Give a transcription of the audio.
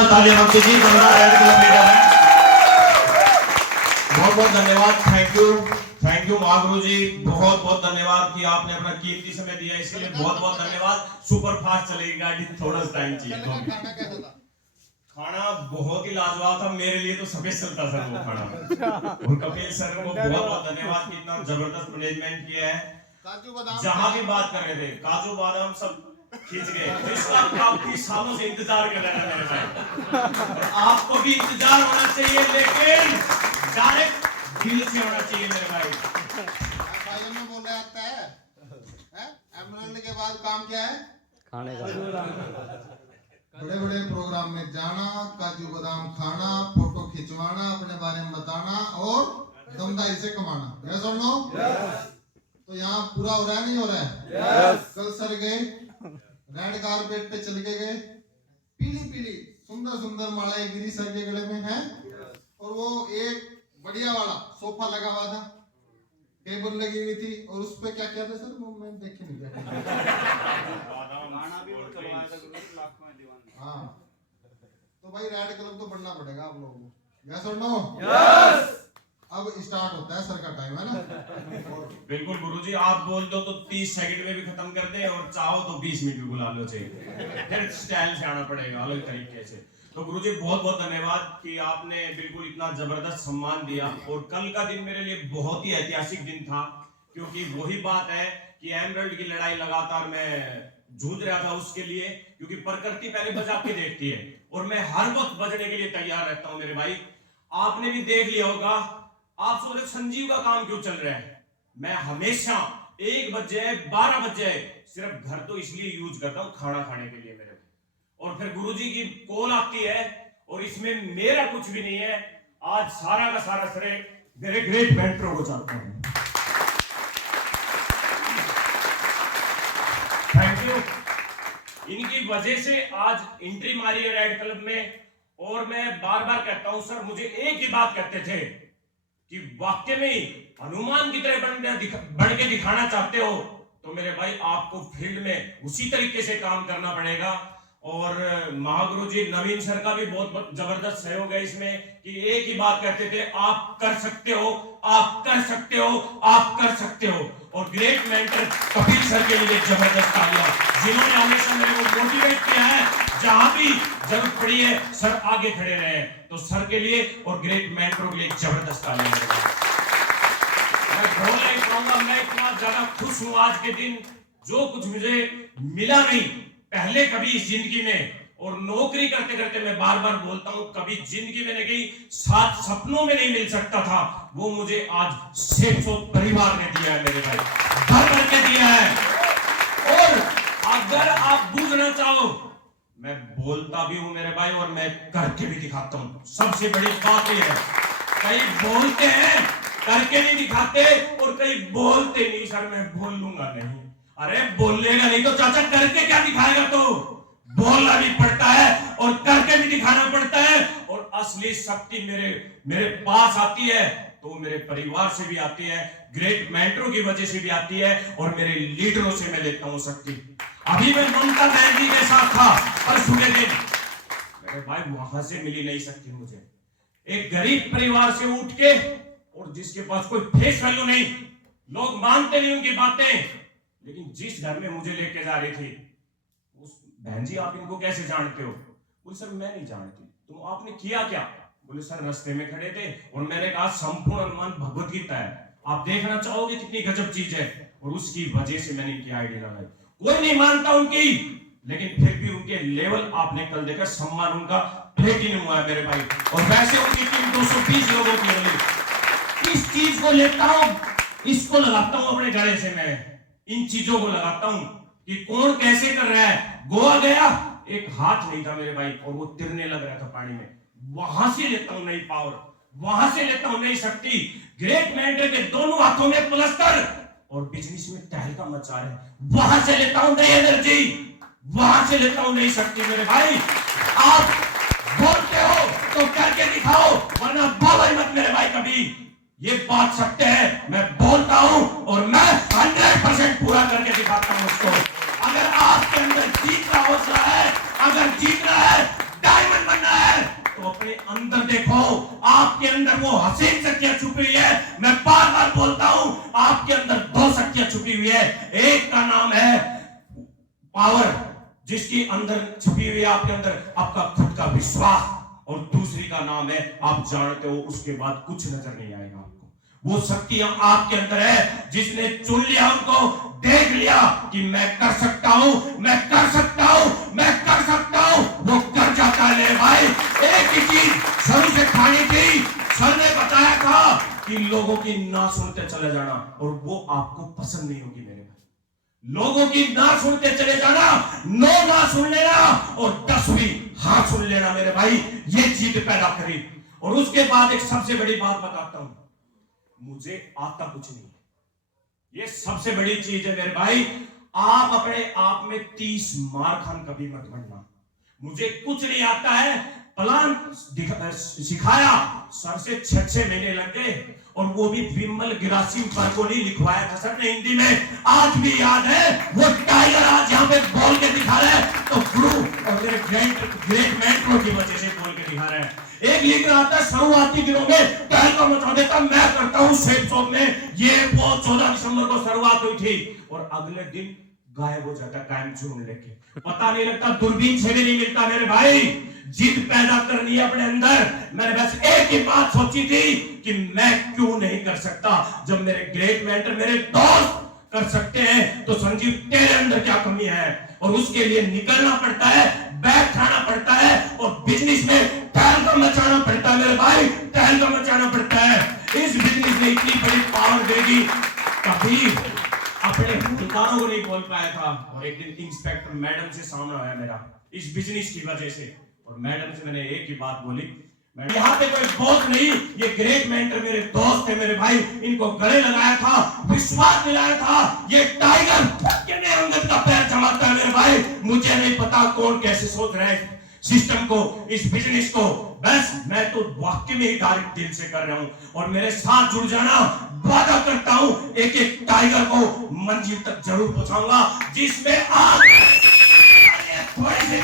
जोरदार तालियां बख्शे जी, जोरदार रेड क्लब लीडर है। बहुत बहुत धन्यवाद, थैंक यू महागुरु जी, बहुत बहुत धन्यवाद कि आपने अपना कीमती समय दिया, इसके लिए बहुत बहुत धन्यवाद। सुपर फास्ट चलेगी गाड़ी, थोड़ा सा टाइम चाहिए। खाना बहुत ही लाजवाब था, मेरे लिए तो स्पेशल था सर वो खाना। और कपिल सर को बहुत बहुत धन्यवाद कि इतना जबरदस्त मैनेजमेंट किया है। काजू बादाम जहां भी बात कर रहे थे, काजू बादाम सब खींच गए, जिसका काफी सालों से इंतजार कर रहा था मेरे भाई। और आपको भी इंतजार होना चाहिए, लेकिन डायरेक्ट दिल से होना चाहिए मेरे भाई। भाइयों में बोलने आता है एमरल्ड के बाद काम क्या है? खाने का। बड़े बड़े प्रोग्राम में जाना, काजू बादाम खाना, फोटो खिंचवाना, अपने बारे में बताना और दमदारी से कमाना। यस और नो? तो यहाँ पूरा हो रहा है, नहीं हो रहा है? कल सर गए, रेड कारपेट पे चल के गए, पीली पीली सुंदर सुंदर मालाएं गिरी सर के गले में है, और वो एक बढ़िया वाला सोफा लगा हुआ था, टेबल लगी हुई थी, और उस पे क्या क्या था सर, वो मैं देखे नहीं गया। हाँ, तो भाई रेड क्लब तो बनना पड़ेगा आप लोगों को। यस और नो? यस। अब स्टार्ट होता है सर का टाइम, है ना? बिल्कुल गुरुजी, आप बोल दो तो 30 सेकंड में भी खत्म कर दे, और चाहो तो 20 मिनट भी बुला लो चाहिए, फिर स्टाइल से आना पड़ेगा अलग तरीके से। तो गुरुजी बहुत बहुत धन्यवाद कि आपने बिल्कुल इतना जबरदस्त सम्मान दिया। और कल का दिन मेरे लिए बहुत ही ऐतिहासिक दिन था, क्योंकि वही बात है कि एमरल्ड की लड़ाई लगातार मैं जूझ रहा था उसके लिए, क्योंकि प्रकृति पहले बजा के देखती है और मैं हर वक्त बजने के लिए तैयार रहता हूं मेरे भाई। आपने भी देख लिया होगा, आप सोचे संजीव का काम क्यों चल रहा है, मैं हमेशा 1 बजे 12 बजे सिर्फ घर तो इसलिए यूज करता हूं खाना खाने के लिए मेरे। और फिर गुरुजी की कॉल आती है, और इसमें मेरा कुछ भी नहीं है, आज सारा का सारा श्रेय मेरे ग्रेट मेंटरों को जाता है। थैंक यू, इनकी वजह से आज एंट्री मारी है रेड क्लब में। और मैं बार बार कहता हूं सर, मुझे एक ही बात कहते थे कि वाकई में हनुमान की तरह बन के दिखाना चाहते हो तो मेरे भाई आपको फील्ड में उसी तरीके से काम करना पड़ेगा। और महागुरु जी नवीन सर का भी बहुत जबरदस्त सहयोग है इसमें, कि एक ही बात कहते थे, आप कर सकते हो, आप कर सकते हो, आप कर सकते हो। और ग्रेट मेंटर कपिल सर के लिए जबरदस्त तालियां, जिन्होंने हमेशा मेरे को मोटिवेट किया है, जहां भी जरूरत पड़ी है सर आगे खड़े रहे। तो सर के लिए और ग्रेट मेंटरों के लिए जबरदस्त तालियां। मैं बोल नहीं पाऊंगा, मैं इतना ज्यादा खुश हूं आज के दिन, जो कुछ मुझे मिला नहीं पहले कभी इस जिंदगी में, और नौकरी करते करते मैं बार बार बोलता हूं कभी जिंदगी में नहीं, साथ सपनों में नहीं मिल सकता था, वो मुझे आज 600 परिवार ने दिया है मेरे भाई, भर भर के दिया है। और अगर आप बूझना चाहो, मैं बोलता भी हूं मेरे भाई, और मैं करके भी दिखाता हूं। सबसे बड़ी बात यह है, कई बोलते हैं करके नहीं दिखाते, और कई बोलते नहीं सर मैं बोल लूंगा नहीं। अरे बोलेगा नहीं तो चाचा करके क्या दिखाएगा, तो बोलना भी पड़ता है और करके भी दिखाना पड़ता है। और असली शक्ति मेरे पास आती है तो मेरे परिवार से भी आती है, ग्रेट मेंटरों की वजह से भी आती है, और मेरे लीडरों से मैं लेता हूं शक्ति। अभी मैं ममता बनर्जी के साथ था परसों के दिन, मेरे भाई वहां से मिली नहीं सकती मुझे, एक गरीब परिवार से उठ के, और जिसके पास कोई फेस वैल्यू नहीं, लोग मानते नहीं उनकी बातें, लेकिन जिस घर में मुझे लेके जा रही थी, उस बहन जी आप इनको कैसे जानते हो? बोले सर मैं नहीं जानती। तुम आपने किया क्या? बोले सर रास्ते में खड़े थे और मैंने कहा संपूर्ण अनुमान भगवत गीता है, आप देखना चाहोगे कितनी गजब चीज है, और उसकी वजह से मैंने इनकी आइडिया लगाई। कोई नहीं मानता उनकी, लेकिन फिर भी उनके लेवल आपने कल देखा, सम्मान उनका प्लेटिनम हुआ है मेरे भाई। और वैसे उनकी टीम 220 लोगों की होगी। इस चीज को लेता हूं, इसको लगाता हूं अपने गले से, मैं इन चीजों को लगाता हूं कि कौन कैसे कर रहा है। गोवा गया, एक हाथ नहीं था मेरे भाई, और वो तिरने लग रहा था पानी में, वहां से लेता हूं नई पावर, वहां से लेता हूं नई शक्ति। ग्रेट मेंटर के दोनों हाथों में प्लस्तर, और बिजनेस में तहलका मचा रहे, वहां से लेता हूं नई एनर्जी, वहां से लेता हूं नई शक्ति मेरे भाई। आप बोलते हो तो करके दिखाओ, वरना बोलो ही मत मेरे भाई कभी। ये बात सत्य है, मैं बोलता हूं और मैं 100% पूरा करके दिखाता हूं उसको। अगर आपके अंदर जीत का हौसला है, अगर जीतना है, डायमंड बनना देखो, आपके अंदर वो हसीन शक्तियां छुपी हुई है। मैं बार बार बोलता हूं, आपके अंदर दो शक्तियां छुपी हुई है। एक का नाम है पावर, जिसकी अंदर छुपी हुई है आपके अंदर आपका खुद का विश्वास, और दूसरी का नाम है, आप जानते हो उसके बाद कुछ नजर नहीं आएगा आपको। वो शक्तियां आपके अंदर है, जिसने चुन लिया, उनको देख लिया कि मैं कर सकता हूं, मैं कर सकता हूं, मैं कर सकता हूं, वो कर जाता है मेरे भाई। एक ही चीज शुरू से खानी थी, सर ने बताया था कि लोगों की ना सुनते चले जाना, और वो आपको पसंद नहीं होगी मेरे भाई। लोगों की ना सुनते चले जाना, नो ना सुन लेना, और 10वीं हाँ सुन लेना मेरे भाई, ये जीत पैदा करी। और उसके बाद एक सबसे बड़ी बात बताता हूं, मुझे आता कुछ नहीं है, ये सबसे बड़ी चीज है मेरे भाई। आप अपने आप में 30 मार खान कभी मत बनना। मुझे कुछ नहीं आता है, प्लान सिखाया, सर से 6 महीने लग गए, और वो भी विमल गिरासी पर को नहीं लिखवाया था सर ने हिंदी में, आज भी याद है। वो टाइगर आज यहाँ पे बोल के दिखा रहा है, तो गुरु और मेरे ग्रेट मेंटरों की वजह से बोल के दिखा रहा है। एक लिख रहा था शुरुआती दिनों में तहलका मचा देता, मैं करता हूं शेप शॉप में, ये वो 14 दिसंबर को शुरुआत हुई थी, और अगले दिन गायब हो जाता टाइम जुनून लेके, पता नहीं लगता, दूरबीन से भी नहीं मिलता मेरे भाई। जिद पैदा करनी है अपने अंदर। मैंने बस एक ही बात सोची थी कि मैं क्यों नहीं कर सकता, जब मेरे ग्रेट मेंटर, मेरे दोस्त कर सकते हैं, तो संजीव तेरे अंदर क्या कमी है। और उसके लिए निकलना पड़ता है, बैग खाना पड़ता है, और बिजनेस में तहलका मचाना पड़ता है मेरे भाई, तहलका मचाना पड़ता है। इस बिजनेस में इतनी बड़ी पावर देगी, कभी अपने ठिकानों को नहीं बोल पाया था, और एक दिन इंस्पेक्टर मैडम से सामना आया मेरा इस बिजनेस की वजह से, और मैडम से मैंने एक ही बात बोली, यहाँ पे कोई बॉस नहीं, ये ग्रेट मेंटर मेरे दोस्त है मेरे भाई, इनको गले लगाया था, विश्वास दिलाया था, ये टाइगर कितने अंगद का पैर जमाता है मेरे भाई। मुझे नहीं पता कौन कैसे सोच रहा है सिस्टम को, इस बिजनेस को, बस मैं तो वाकई में ही डायरेक्ट दिल से कर रहा हूं, और मेरे साथ जुड़ जाना, वादा करता हूं एक एक टाइगर को मंजिल तक जरूर पहुंचाऊंगा, जिसमें आप थोड़ी सी